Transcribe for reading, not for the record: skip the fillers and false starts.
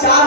4